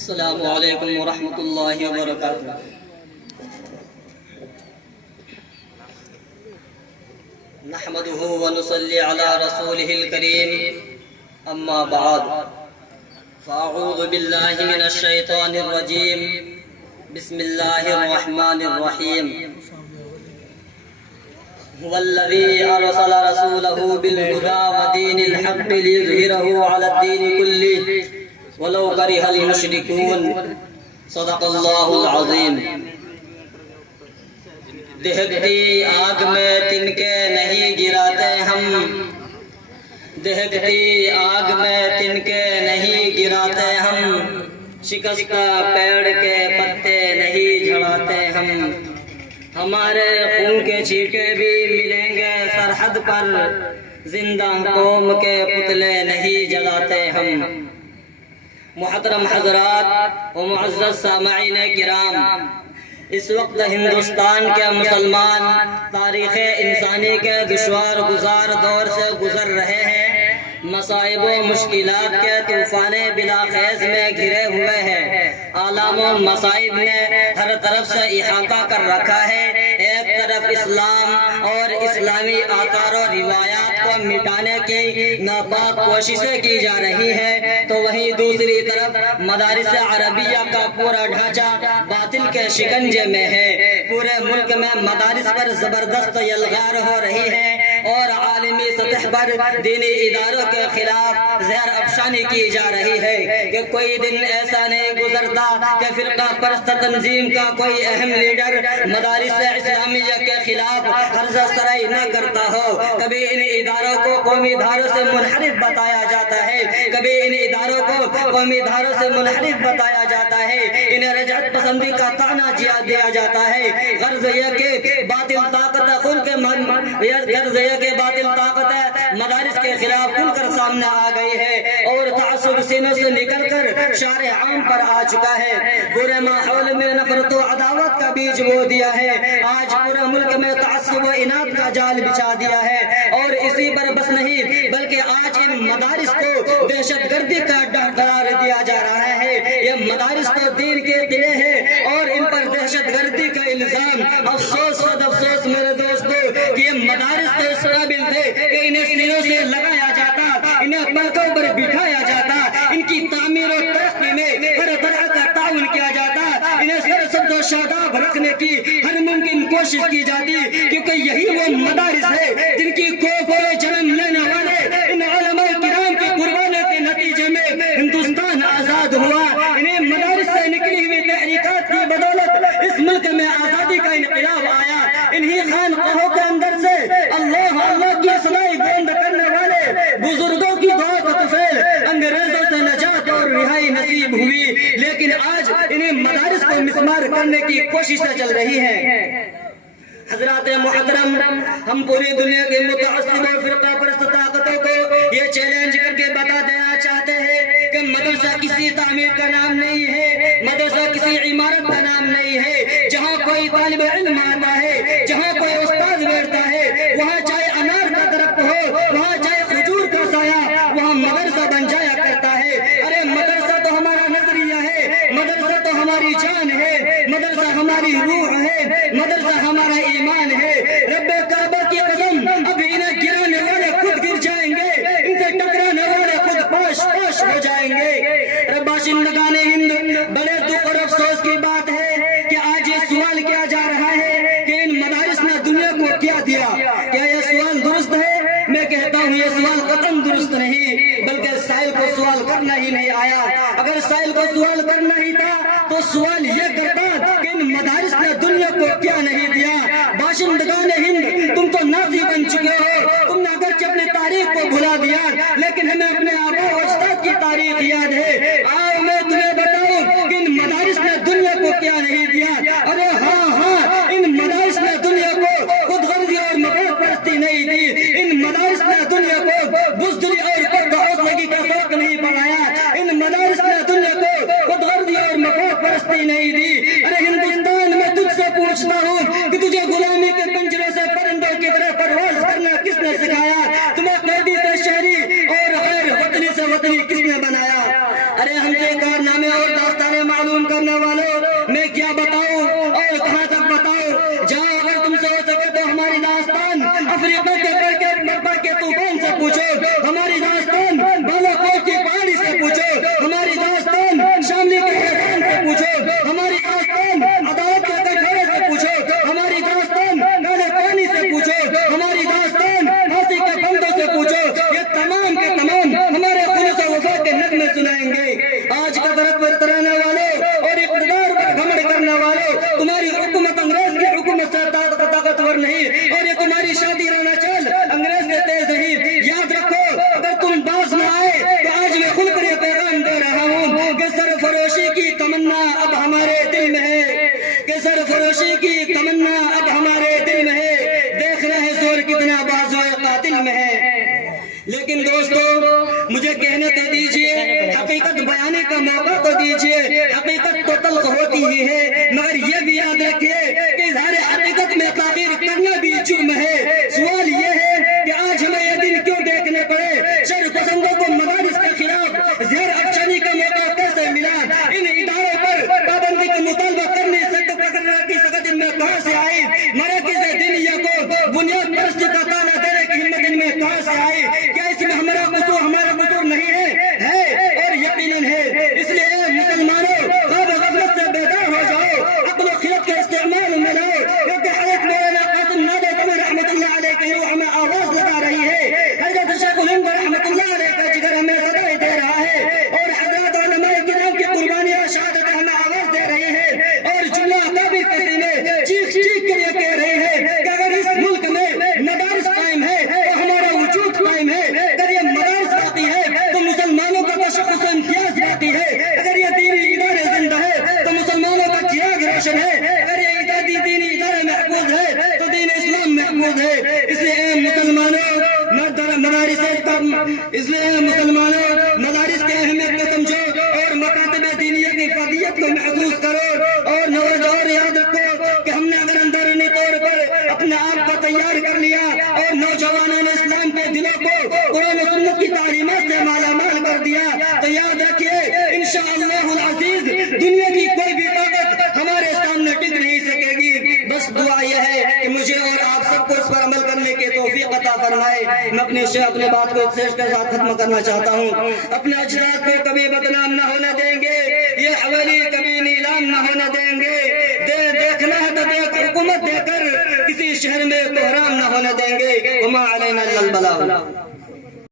السلام علیکم ورحمۃ اللہ وبرکاتہ۔ نحمده ونصلي على رسوله الكريم اما بعد فاعوذ باللہ من الشیطان الرجیم بسم اللہ الرحمن الرحیم هو الذي ارسل رسوله بالهدى ودين الحق ليظهره على الدين كله ولو كره المشركون صدق اللہ العظیم۔ دہکتی آگ میں تنکے نہیں گراتے ہم، دہکتی آگ میں تنکے نہیں گراتے ہم، شکستہ پیڑ کے پتے نہیں جھڑاتے ہم، ہمارے خون کے چھینٹے بھی ملیں گے سرحد پر، زندہ قوم کے پتلے نہیں جلاتے ہم۔ محترم حضرات و معزز سامعین کرام، اس وقت ہندوستان کے مسلمان تاریخ انسانی کے دشوار گزار دور سے گزر رہے ہیں، مصائب و مشکلات کے طوفان بلا خیز میں گھرے ہوئے ہیں، آلام و مصائب نے ہر طرف سے احاطہ کر رکھا ہے۔ ایک طرف اسلام اور اسلامی آثار و روایات کو مٹانے کی ناپاک کوششیں کی جا رہی ہیں، تو وہیں دوسری طرف مدارس عربیہ کا پورا ڈھانچہ باطل کے شکنجے میں ہے۔ پورے ملک میں مدارس پر زبردست یلغار ہو رہی ہے اور عالمی سطح پر دینی اداروں کے خلاف زہر افشانی کی جا رہی ہے کہ کوئی دن ایسا نہیں گزرتا کہ فرقہ پرست تنظیم کا کوئی اہم لیڈر مدارس اسلامیہ کے خلاف حرزہ سرائی نہ کرتا ہو۔ کبھی ان اداروں کو قومی دھاروں سے منحرف بتایا جاتا ہے، کبھی ان اداروں کو قومی دھاروں سے منحرف بتایا جاتا ہے، انہیں رجعت پسندی کا طعنہ دیا جاتا ہے۔ غرض یہ کہ باطل طاقت مدارس کے خلاف کھل کر سامنے آ گئی ہے اور تعصب سینوں سے نکل کر شارع عام پر آ چکا ہے۔ پورے ماحول میں نفرت و عداوت کا بیج بو دیا ہے، آج پورے ملک میں تعصب و اناد کا جال بچھا دیا ہے، اور اسی پر بس نہیں بلکہ آج ان مدارس کو دہشت گردی کا اڈہ قرار دیا جا رہا ہے۔ یہ مدارس تو دین کے قلعے ہیں اور ان پر دہشت گردی کا الزام، افسوس صد افسوس میرے دوستو کہ یہ مدارس تو اس قابل تھے کہ انہیں سینوں سے لگایا جاتا، انہیں پلکوں پر بٹھایا جاتا، ان کی تعمیر و ترقی میں ہر طرح کا تعاون کیا جاتا، انہیں سرسبز و شاداب رکھنے کی ہر ممکن کوشش کی جاتی، کیونکہ یہی وہ مدارس ہے جن کی کوکھ و جنم لینے والے ان علماء کرام کی قربانی کے نتیجے میں ہندوستان آزاد ہوا۔ انہیں مدارس سے نکلی ہوئی تحریکات کی بدولت اس ملک میں آزادی کا انقلاب آیا۔ انہی خانقاہوں کے اندر سے اللہ اللہ کی صدائیں بلند کرنے والے بزرگوں کی دعا کا طفیل انگریزوں سے نجات اور رہائی نصیب ہوئی، لیکن آج انہیں مدارس کو مسمار کرنے کی کوششیں چل رہی ہیں۔ حضرات محترم، ہم پوری دنیا کے متعصب اور فرقہ پرست طاقتوں کو یہ چیلنج کر کے بتا دینا چاہتے ہیں کہ مدرسہ کسی تعمیر کا نام نہیں ہے، مدرسہ کسی عمارت کا نام نہیں ہے۔ جہاں کوئی طالب علم آتا ہے، جہاں کوئی استاد بیٹھتا ہے، وہاں چاہے انار کا درخت ہو، وہاں چاہے کھجور کا سایہ، وہاں مدرسہ بن جایا کرتا ہے۔ ارے مدرسہ تو ہمارا نظریہ ہے، مدرسہ تو ہماری جان ہے، مدرسہ ہماری روح ہے، مدرسہ ہمارا ایمان ہے۔ رب کعبہ کی قسم، اب انہیں گرانے والے خود گر جائیں گے، ان سے ٹکرانے والے خود پاش پاش ہو جائیں گے۔ باشندگان ہند، بڑے دکھ اور افسوس کی بات ہے کہ آج یہ سوال کیا جا رہا ہے کہ ان مدارس نے دنیا کو کیا دیا۔ کیا یہ سوال درست ہے؟ میں کہتا ہوں یہ سوال قطعاً درست نہیں، بلکہ سائل کو سوال کرنا ہی نہیں آیا۔ اگر سائل کو سوال کرنا ہی تھا تو سوال یہ کرتا کہ ان مدارس نے دنیا کو کیا نہیں دیا۔ باشندگان ہند، تم تو نازی بن چکے ہو، تم نے اگرچہ اپنی تاریخ کو بھلا دیا لیکن ہمیں اپنے آباء و اجداد کی تاریخ یاد ہے۔ آؤ میں تمہیں بتاؤں کہ ان مدارس نے دنیا کو کیا نہیں دیا۔ ارے ہاں، ان مدارس نے دنیا کو خود غرضی اور مفاد پرستی نہیں دی، ان مدارس نے دنیا کو بزدلی اور قد حوصلگی کا فرق نہیں پڑھایا، ان مدارس نے دنیا کو خود غرضی اور مفاد پرستی نہیں دی۔ ارے ہندوستان میں تجھ سے پوچھتا ہوں کہ تجھے غلامی کے پنجرے سے پرندوں کی طرح پرواز کرنا کس نے سکھایا؟ تمہیں قیدی سے شہری اور غیر وطنی سے وطنی کس نے بنایا؟ ارے ہم سے کارنامے اور داستانیں تمنا اب ہمارے دل میں ہے، کہ سرفروشی کی تمنا اب ہمارے دل میں ہے، دیکھ رہے زور کتنا بازوئے قاتل میں ہے۔ لیکن دوستو مجھے کہنے تو دیجئے، حقیقت بیانے کا موقع تو دیجئے، حقیقت تو تلخ ہوتی ہی ہے، مگر یہ بھی یاد رکھیے کہ اظہار حقیقت میں تاخیر کرنا بھی جرم ہے۔ سوال یہ ہے کہ آج ہمیں یہ دن کیوں دیکھنے پڑے؟ شر پسندوں کو مدارس کے خلاف زہر افشانی کا موقع کیسے ملا؟ ان اداروں پر پابندی کا مطالبہ کرنے سخت پکڑنے کی سخت ان میں کہاں سے آئی؟ مراکز دینیہ کو بنیاد پرستی کا تانا دینے کی ہمت ان میں کہاں سے آئی؟ کیا اس میں ہمارا قصور نہیں ہے اور یقیناً ہے۔ اس لیے اے مسلمانوں، خواب غفلت سے بیدار ہو جاؤ، عقل و خرد کا استعمال میں لاؤ، کیونکہ حضرت مولانا قاسم نادر رحمۃ اللہ علیہ کی روح ہمیں آواز لگا رہی ہے، حضرت شیخ الہند رحمۃ اللہ علیہ کا جگر ہمیں صدائیں دے رہا ہے، اور حضرات علماء کرام کی قربانیاں شہادت ہمیں آواز دے رہی ہے، اور جملہ قابل پسینے چیخ کے لیے کہہ رہی ہے کہ اگر اس ملک میں مدارس قائم ہے تو ہمارا وجود قائم ہے، اگر یہ مدارس باقی ہے تو مسلمانوں کا تشخص امتیاز باقی ہے، اگر یہ دینی ادارے زندہ ہے تو مسلمانوں کا چراغ روشن ہے، اگر یہ دینی ادارے محفوظ ہے تو دین اسلام محفوظ ہے۔ اس لیے اے مسلمانوں مدارس کی اہمیت کو سمجھو اور مکاتب دینیہ کی فضیلت کو محسوس کرو، اور یاد رکھو کہ ہم نے اگر اندرونی طور پر اپنے آپ کو تیار کر لیا اور نوجوانوں نے اسلام کے دلوں کو قرآن و سنت کی تعلیمات سے مالا مال کر دیا تو یاد رکھیے انشاءاللہ العزیز دنیا کی کوئی بھی طاقت ہمارے سامنے ٹک نہیں سکے گی۔ بس دعا یہ ہے کہ مجھے اور آپ سب کو اس پر عمل کرنے کی توفیق عطا فرمائے۔ میں اپنے بات کو کے ساتھ ختم کرنا چاہتا ہوں۔ اپنے اجداد کو کبھی بدنام نہ ہونے دیں گے، یہ حویلی کبھی نیلام نہ ہونے دیں گے، دیکھنا ہے تو حکومت دے کر کسی شہر میں بحران نہ ہونے دیں گے۔ وما علینا الا البلاغ۔